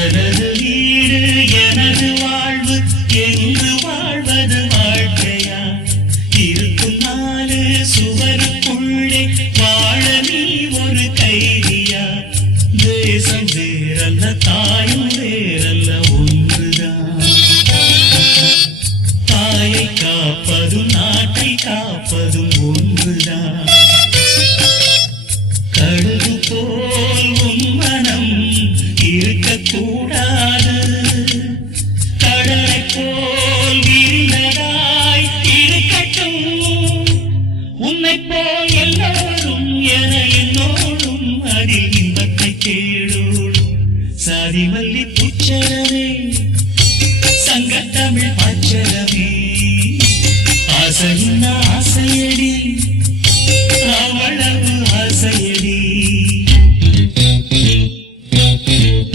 எனது வீடு எனது வாழ்வு என்று வாழ்வது வாழ்க்கையா? இருக்கும் நாலு சுவருக்குள்ளே வாழ நீ ஒரு கைதியா? தேசம் வேறல்ல தாயும் வேறல்ல ஒன்றுதான். தாயை காப்பதும் நாட்டை காப்பதும் ஒன்றுதான். கழுகு போல் உன் மனம் இருக்கக்கூடாது. கடலை போல் விரிந்ததாய் இருக்கட்டும். உன்னை போல் எல்லோரும் என என்னோடும் அதில் இன்பத்தை தேடோடும். சாதிமல்லி புச்சரமே சங்கத்தமிழ் அச்சரமே ஆசையின் ஆசையடி